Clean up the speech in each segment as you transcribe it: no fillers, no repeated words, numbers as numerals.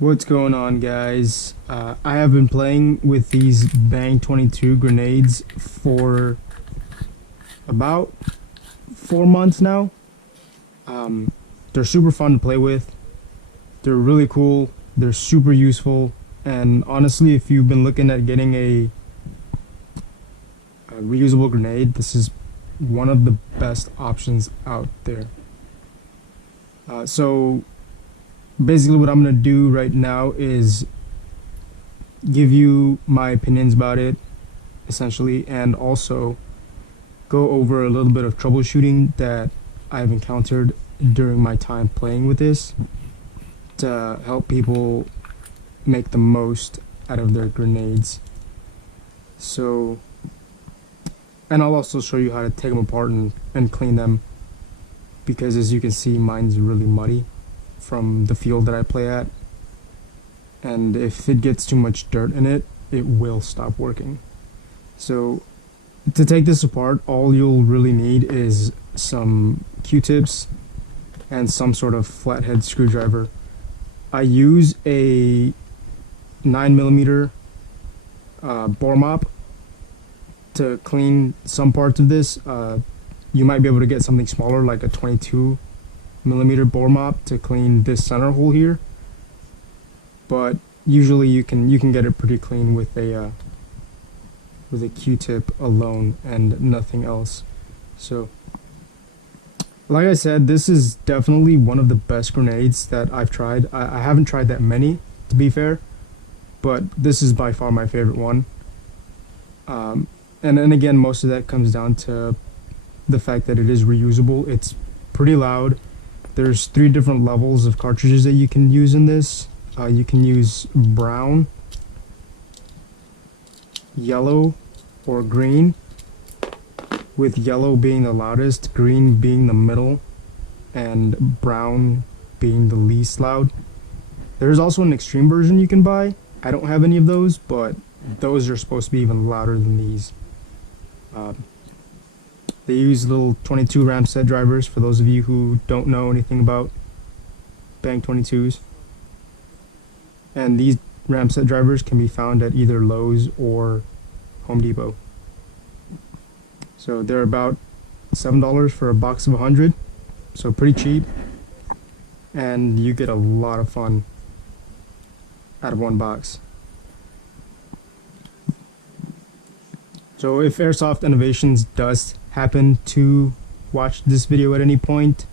What's going on, guys? I have been playing with these Bang 22 grenades for about 4 months now. They're super fun to play with. They're really cool. They're super useful. And honestly, if you've been looking at getting a reusable grenade, this is one of the best options out there. So basically what I'm going to do right now is give you my opinions about it, essentially, and also go over a little bit of troubleshooting that I've encountered during my time playing with this to help people make the most out of their grenades. So, and I'll also show you how to take them apart and clean them, because as you can see, mine's really muddy from the field that I play at, and if it gets too much dirt in it, it will stop working. So to take this apart, all you'll really need is some Q-tips and some sort of flathead screwdriver. I use a 9mm bore mop to clean some parts of this. You might be able to get something smaller like a 22mm bore mop to clean this center hole here, but usually you can get it pretty clean with a Q-tip alone and nothing else. So like I said, this is definitely one of the best grenades that I've tried. I haven't tried that many, to be fair, but this is by far my favorite one. And then again, most of that comes down to the fact that it is reusable. It's pretty loud. There's 3 different levels of cartridges that you can use in this. You can use brown, yellow, or green, with yellow being the loudest, green being the middle, and brown being the least loud. There's also an extreme version you can buy. I don't have any of those, but those are supposed to be even louder than these. They use little 22 ram set drivers, for those of you who don't know anything about Bang 22s. And these ram set drivers can be found at either Lowe's or Home Depot. So they're about $7 for a box of 100, so pretty cheap, and you get a lot of fun out of one box. So if Airsoft Innovations does happen to watch this video at any point,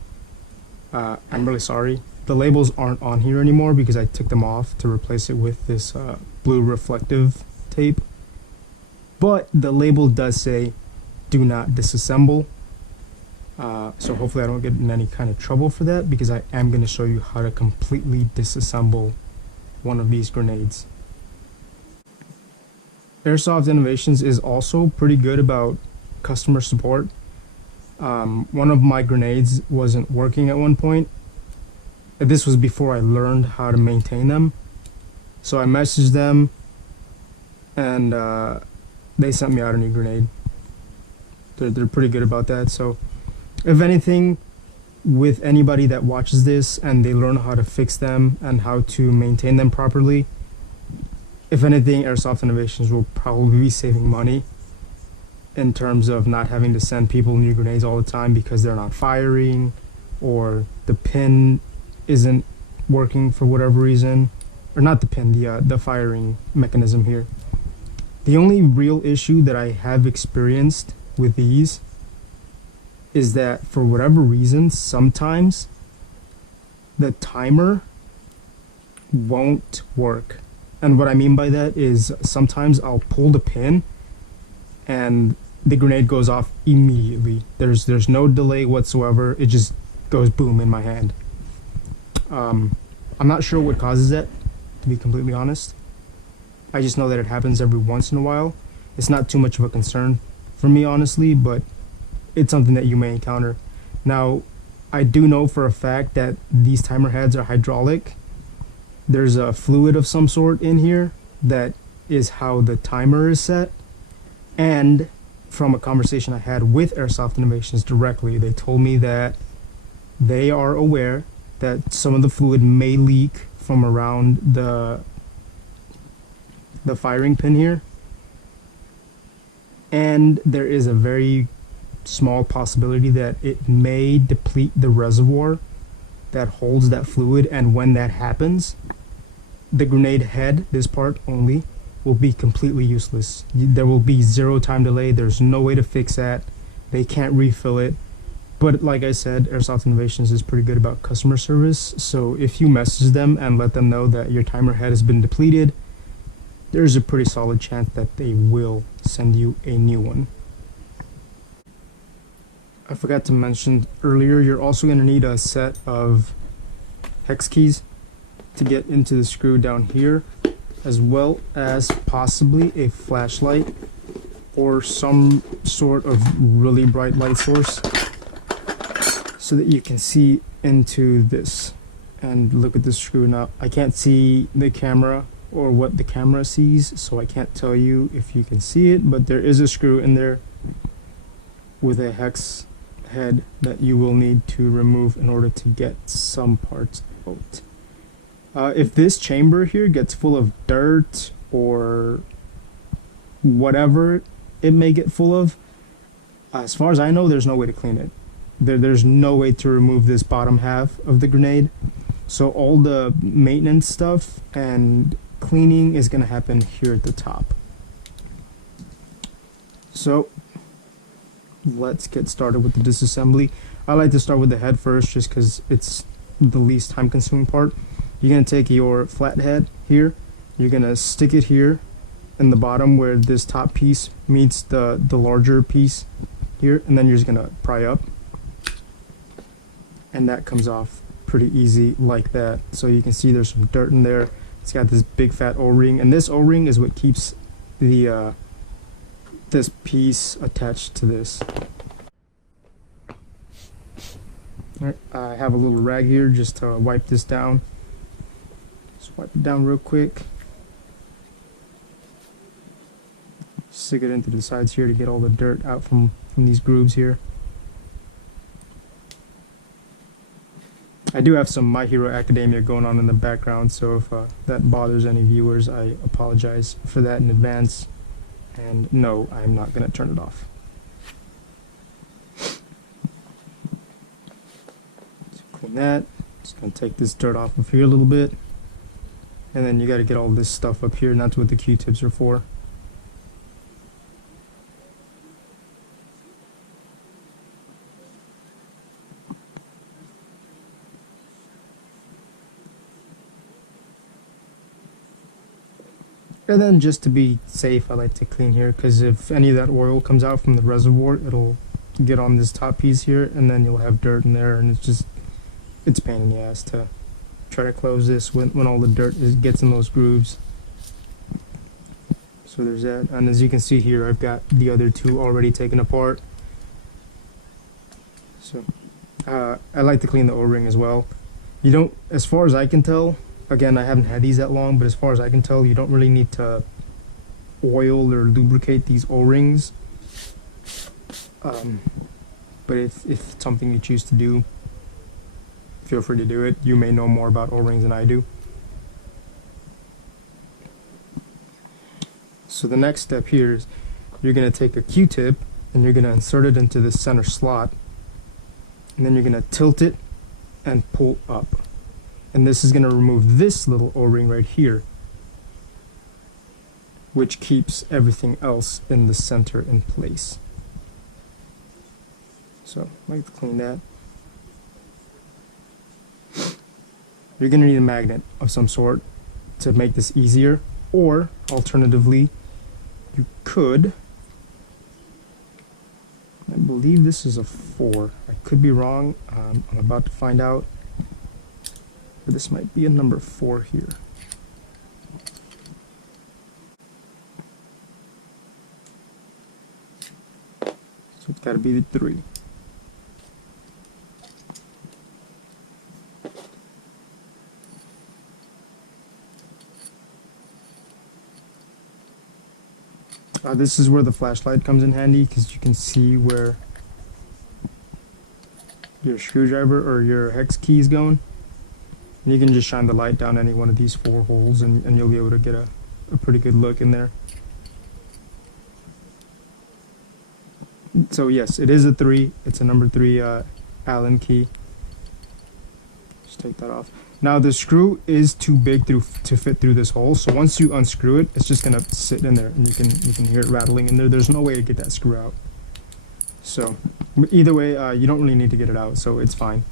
I'm really sorry. The labels aren't on here anymore because I took them off to replace it with this blue reflective tape. But the label does say, "Do not disassemble." So hopefully I don't get in any kind of trouble for that, because I am going to show you how to completely disassemble one of these grenades. Airsoft Innovations is also pretty good about customer support. One of my grenades wasn't working at one point. This was before I learned how to maintain them. So I messaged them, and they sent me out a new grenade. They're pretty good about that. So if anything, with anybody that watches this and they learn how to fix them and how to maintain them properly, if anything, Airsoft Innovations will probably be saving money in terms of not having to send people new grenades all the time because they're not firing, or the pin isn't working for whatever reason, or not the pin, the firing mechanism here. The only real issue that I have experienced with these is that for whatever reason, sometimes the timer won't work. And what I mean by that is sometimes I'll pull the pin and the grenade goes off immediately. There's no delay whatsoever. It just goes boom in my hand. I'm not sure what causes that, to be completely honest. I just know that it happens every once in a while. It's not too much of a concern for me, honestly, but it's something that you may encounter. Now, I do know for a fact that these timer heads are hydraulic. There's a fluid of some sort in here that is how the timer is set. And from a conversation I had with Airsoft Innovations directly, they told me that they are aware that some of the fluid may leak from around the firing pin here, and there is a very small possibility that it may deplete the reservoir that holds that fluid, and when that happens, the grenade head, this part only, will be completely useless. There will be zero time delay. There's no way to fix that. They can't refill it. But like I said, Airsoft Innovations is pretty good about customer service, so if you message them and let them know that your timer head has been depleted, there's a pretty solid chance that they will send you a new one. I forgot to mention earlier, you're also going to need a set of hex keys to get into the screw down here, as well as possibly a flashlight or some sort of really bright light source so that you can see into this and look at the screw. Now, I can't see the camera or what the camera sees, so I can't tell you if you can see it, but there is a screw in there with a hex head that you will need to remove in order to get some parts out. If this chamber here gets full of dirt or whatever it may get full of, as far as I know, there's no way to clean it. There's no way to remove this bottom half of the grenade. So all the maintenance stuff and cleaning is going to happen here at the top. So let's get started with the disassembly. I like to start with the head first just because it's the least time consuming part. You're going to take your flat head here, you're going to stick it here in the bottom where this top piece meets the larger piece here, and then you're just going to pry up, and that comes off pretty easy like that. So you can see there's some dirt in there. It's got this big fat O-ring, and this O-ring is what keeps the this piece attached to this. Alright, I have a little rag here just to wipe this down. Just wipe it down real quick. Stick it into the sides here to get all the dirt out from these grooves here. I do have some My Hero Academia going on in the background, so if that bothers any viewers, I apologize for that in advance. And no, I'm not going to turn it off. So clean that. Just going to take this dirt off of here a little bit. And then you got to get all this stuff up here, and that's what the Q-tips are for. And then just to be safe, I like to clean here, because if any of that oil comes out from the reservoir, it'll get on this top piece here, and then you'll have dirt in there, and it's a pain in the ass to try to close this when all the dirt gets in those grooves. So there's that, and as you can see here, I've got the other two already taken apart. So I like to clean the O-ring as well. You don't, as far as I can tell, again, I haven't had these that long, but as far as I can tell, you don't really need to oil or lubricate these O-rings. But if it's something you choose to do, feel free to do it. You may know more about O-rings than I do. So the next step here is you're going to take a Q-tip and you're going to insert it into the center slot, and then you're going to tilt it and pull up. And this is going to remove this little O-ring right here, which keeps everything else in the center in place. So I like to clean that. You're going to need a magnet of some sort to make this easier, or alternatively, you could, I believe this is a 4. I could be wrong. I'm about to find out. But this might be a number 4 here. So it's got to be the 3. This is where the flashlight comes in handy, because you can see where your screwdriver or your hex key is going. And you can just shine the light down any one of these 4 holes, and you'll be able to get a pretty good look in there. So yes, it is a 3. It's a number 3 Allen key. Just take that off. Now the screw is too big to fit through this hole, so once you unscrew it, it's just gonna sit in there, and you can hear it rattling in there. There's no way to get that screw out. So, but either way, you don't really need to get it out, so it's fine.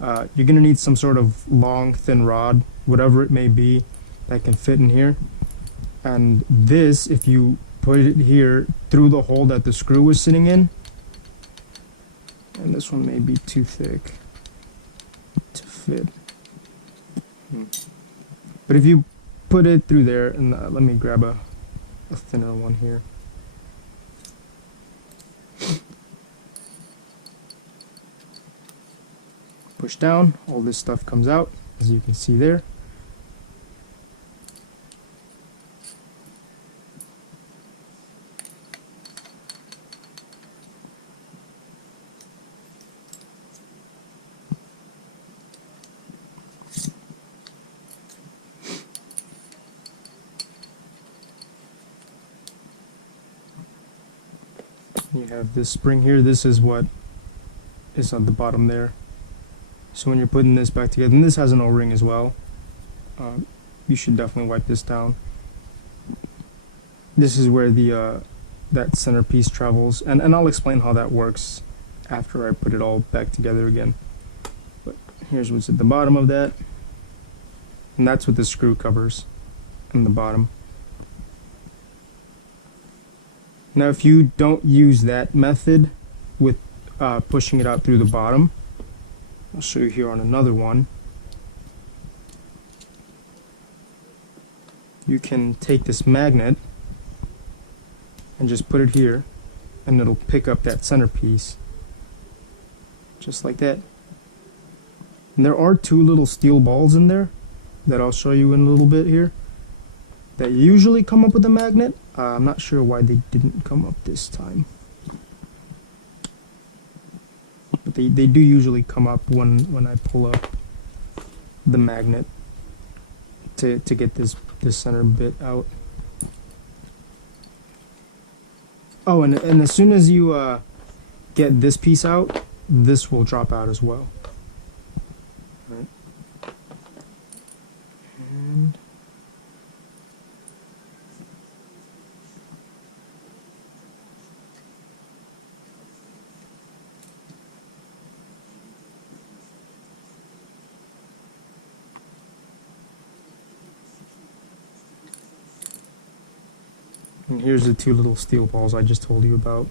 You're gonna need some sort of long, thin rod, whatever it may be, that can fit in here. And this, if you put it here through the hole that the screw was sitting in, and this one may be too thick to fit. But if you put it through there, and let me grab a thinner one here. Push down, all this stuff comes out, as you can see there. You have this spring here. This is what is on the bottom there. So when you're putting this back together, and this has an O-ring as well, you should definitely wipe this down. This is where the that centerpiece travels, and I'll explain how that works after I put it all back together again. But here's what's at the bottom of that, and that's what the screw covers in the bottom. Now if you don't use that method with pushing it out through the bottom, I'll show you here on another one. You can take this magnet and just put it here, and it'll pick up that centerpiece just like that. And there are 2 little steel balls in there that I'll show you in a little bit here that usually come up with a magnet. I'm not sure why they didn't come up this time, but they do usually come up when I pull up the magnet to get this center bit out. Oh, and as soon as you get this piece out, this will drop out as well. Right. And And here's the 2 little steel balls I just told you about.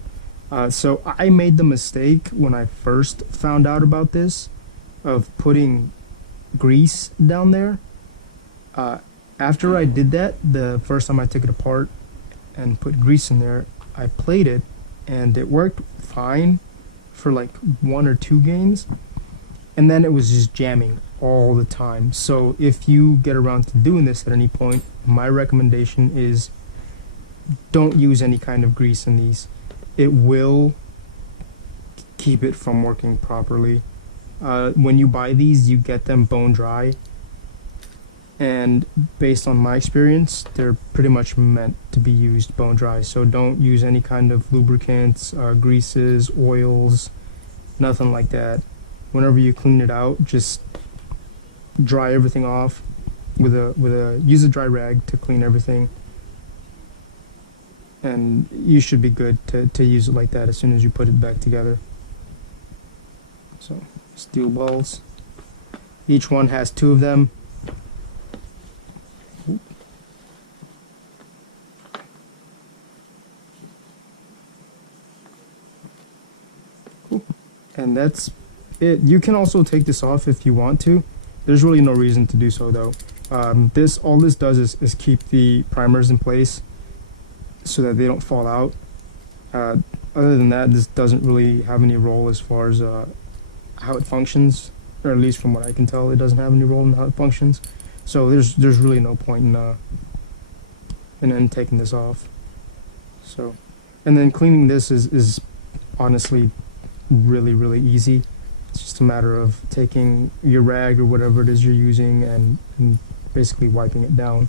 So I made the mistake when I first found out about this of putting grease down there. After I did that, the first time I took it apart and put grease in there, I played it and it worked fine for like 1 or 2 games, and then it was just jamming all the time. So if you get around to doing this at any point, my recommendation is don't use any kind of grease in these. It will keep it from working properly. When you buy these, you get them bone dry, and based on my experience, they're pretty much meant to be used bone dry. So don't use any kind of lubricants, greases, oils, nothing like that. Whenever you clean it out, just dry everything off use a dry rag to clean everything, and you should be good to use it like that as soon as you put it back together. So steel balls, each one has 2 of them. Cool. And that's it. You can also take this off if you want to. There's really no reason to do so though. All this does is keep the primers in place so that they don't fall out. Other than that, this doesn't really have any role as far as how it functions, or at least from what I can tell, it doesn't have any role in how it functions. So there's really no point in taking this off. So, and then cleaning this is honestly really easy. It's just a matter of taking your rag or whatever it is you're using and basically wiping it down.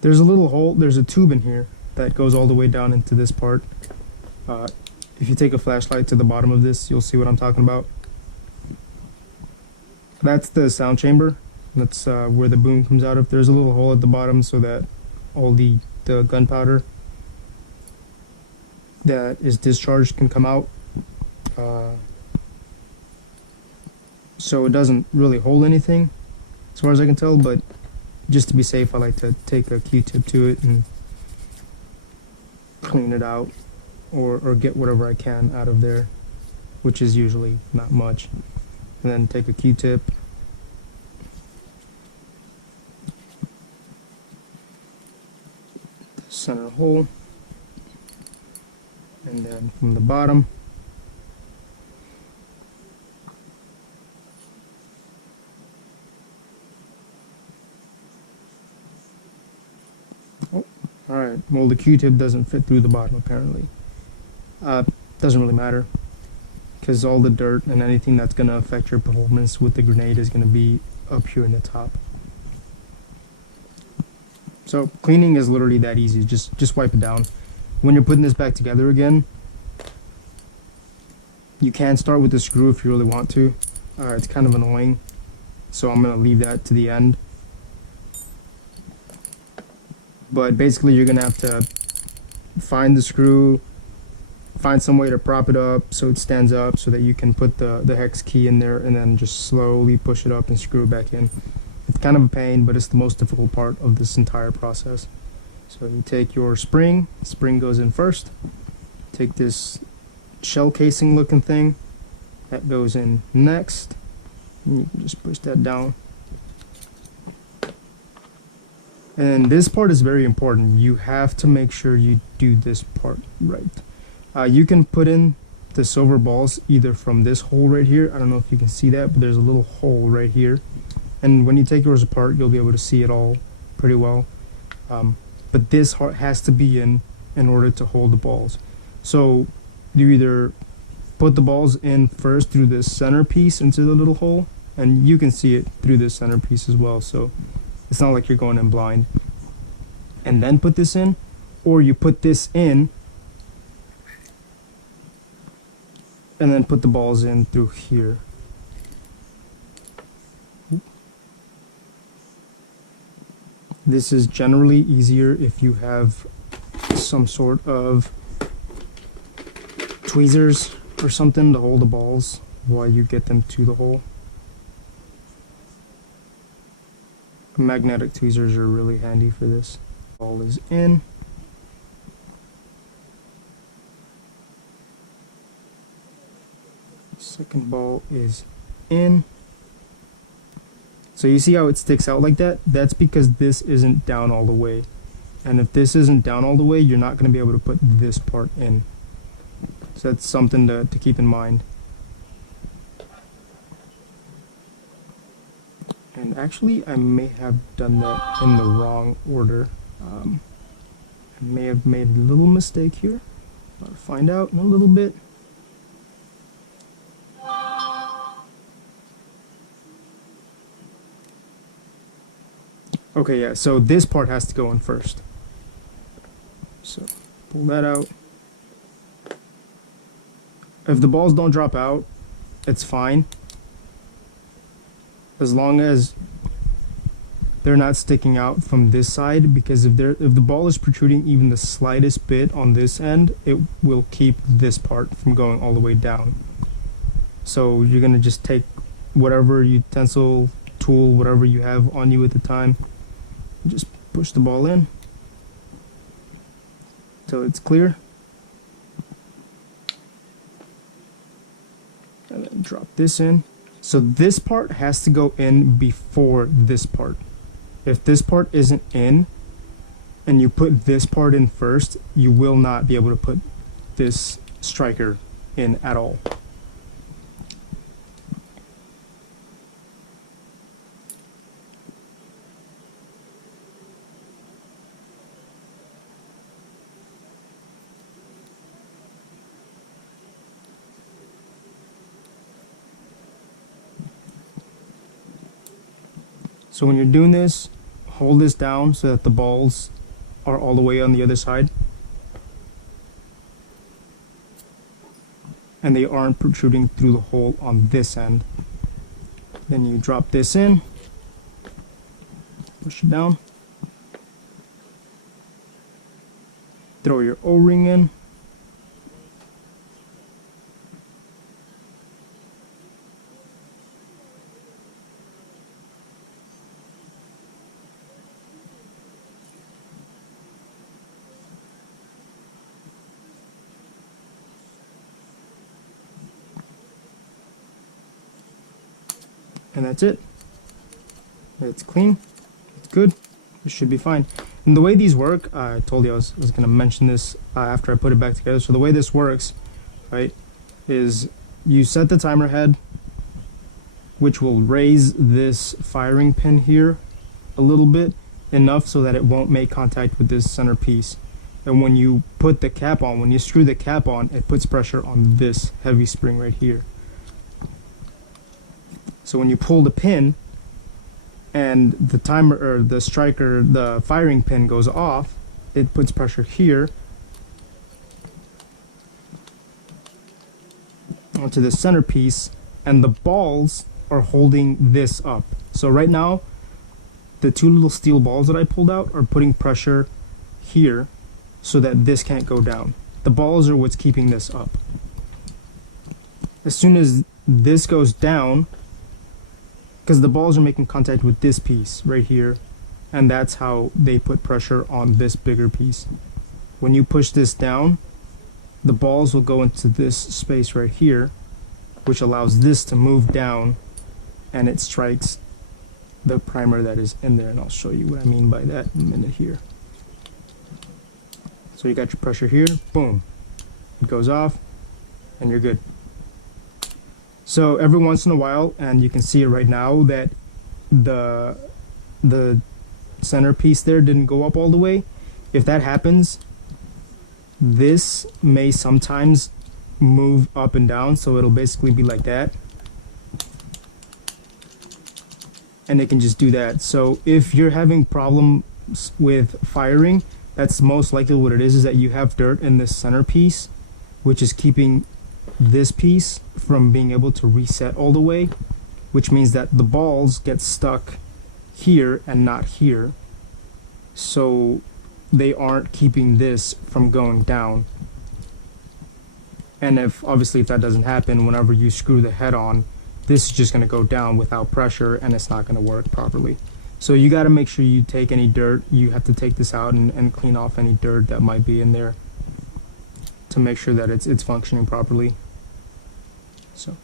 There's a little hole, there's a tube in here that goes all the way down into this part. Uh, if you take a flashlight to the bottom of this, you'll see what I'm talking about. That's the sound chamber. That's where the boom comes out of. There's a little hole at the bottom so that all the gunpowder that is discharged can come out. So it doesn't really hold anything, as far as I can tell, but just to be safe, I like to take a Q-tip to it and clean it out, or get whatever I can out of there, which is usually not much. And then take a Q-tip, center hole, and then from the bottom, alright, well the Q-tip doesn't fit through the bottom apparently. Doesn't really matter, because all the dirt and anything that's going to affect your performance with the grenade is going to be up here in the top. So cleaning is literally that easy, just wipe it down. When you're putting this back together again, you can start with the screw if you really want to. It's kind of annoying, so I'm going to leave that to the end. But basically you're going to have to find the screw, find some way to prop it up so it stands up so that you can put the hex key in there, and then just slowly push it up and screw it back in. It's kind of a pain, but it's the most difficult part of this entire process. So you take your spring goes in first. Take this shell casing looking thing, that goes in next, and you can just push that down. And this part is very important. You have to make sure you do this part right. You can put in the silver balls either from this hole right here. I don't know if you can see that, but there's a little hole right here. And when you take yours apart, you'll be able to see it all pretty well. But this has to be in order to hold the balls. So you either put the balls in first through this center piece into the little hole, and you can see it through this center piece as well. So it's not like you're going in blind. And then put this in, or you put this in and then put the balls in through here. This is generally easier if you have some sort of tweezers or something to hold the balls while you get them to the hole. Magnetic tweezers are really handy for this. Ball is in. Second ball is in. So you see how it sticks out like that? That's because this isn't down all the way. And if this isn't down all the way, you're not going to be able to put this part in. So that's something to keep in mind. And actually, I may have done that in the wrong order. I may have made a little mistake here. I'll find out in a little bit. Okay, yeah, so this part has to go in first. So, pull that out. If the balls don't drop out, it's fine. As long as they're not sticking out from this side, because if the ball is protruding even the slightest bit on this end, it will keep this part from going all the way down. So you're gonna just take whatever utensil, tool, whatever you have on you at the time, just push the ball in till it's clear. this in. So this part has to go in before this part. If this part isn't in and you put this part in first, you will not be able to put this striker in at all. So when you're doing this, hold this down so that the balls are all the way on the other side and they aren't protruding through the hole on this end. Then you drop this in, push it down, throw your O-ring in, and that's it. It's clean, it's good, it should be fine. And the way these work, I told you I was going to mention this after I put it back together. So the way this works, right, is you set the timer head, which will raise this firing pin here a little bit, enough so that it won't make contact with this center piece. And when you put the cap on, when you screw the cap on, it puts pressure on this heavy spring right here. So when you pull the pin and the timer or the striker, the firing pin goes off, it puts pressure here onto the centerpiece, and the balls are holding this up. So right now, the two little steel balls that I pulled out are putting pressure here so that this can't go down. The balls are what's keeping this up. As soon as this goes down, because the balls are making contact with this piece right here, and that's how they put pressure on this bigger piece. When you push this down, the balls will go into this space right here, which allows this to move down, and it strikes the primer that is in there. And I'll show you what I mean by that in a minute here. So you got your pressure here, boom, it goes off, and you're good. So every once in a while, and you can see it right now, that the centerpiece there didn't go up all the way. If that happens, this may sometimes move up and down, so it'll basically be like that. And it can just do that. So if you're having problems with firing, that's most likely what it is that you have dirt in this centerpiece, which is keeping this piece from being able to reset all the way, which means that the balls get stuck here and not here, so they aren't keeping this from going down. And if that doesn't happen, whenever you screw the head on, this is just going to go down without pressure, and it's not going to work properly. So you got to make sure you take any dirt. You have to take this out and clean off any dirt that might be in there to make sure that it's functioning properly. So,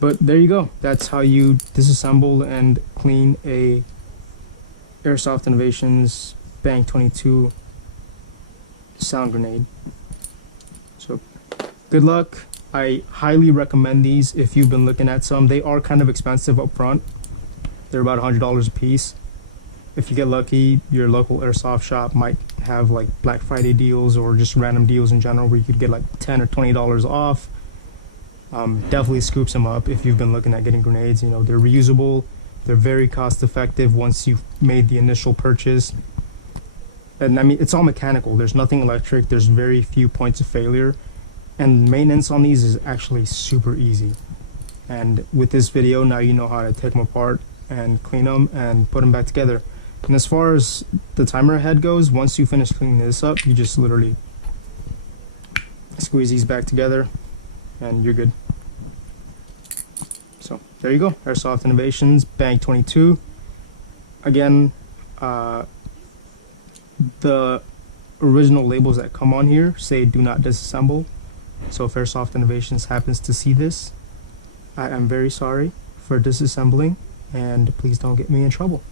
but there you go. That's how you disassemble and clean a Airsoft Innovations Bang 22 sound grenade. So good luck. I highly recommend these if you've been looking at some. They are kind of expensive up front. They're about $100 a piece. If you get lucky, your local airsoft shop might have like Black Friday deals or just random deals in general where you could get like $10 or $20 off. Definitely scoop some up if you've been looking at getting grenades. You know, they're reusable, they're very cost effective once you've made the initial purchase. And I mean, it's all mechanical, there's nothing electric, there's very few points of failure, and maintenance on these is actually super easy. And with this video, now you know how to take them apart and clean them and put them back together. And as far as the timer head goes, once you finish cleaning this up, you just literally squeeze these back together and you're good. So there you go, Airsoft Innovations Bang 22. Again, the original labels that come on here say do not disassemble. So if Airsoft Innovations happens to see this, I am very sorry for disassembling, and please don't get me in trouble.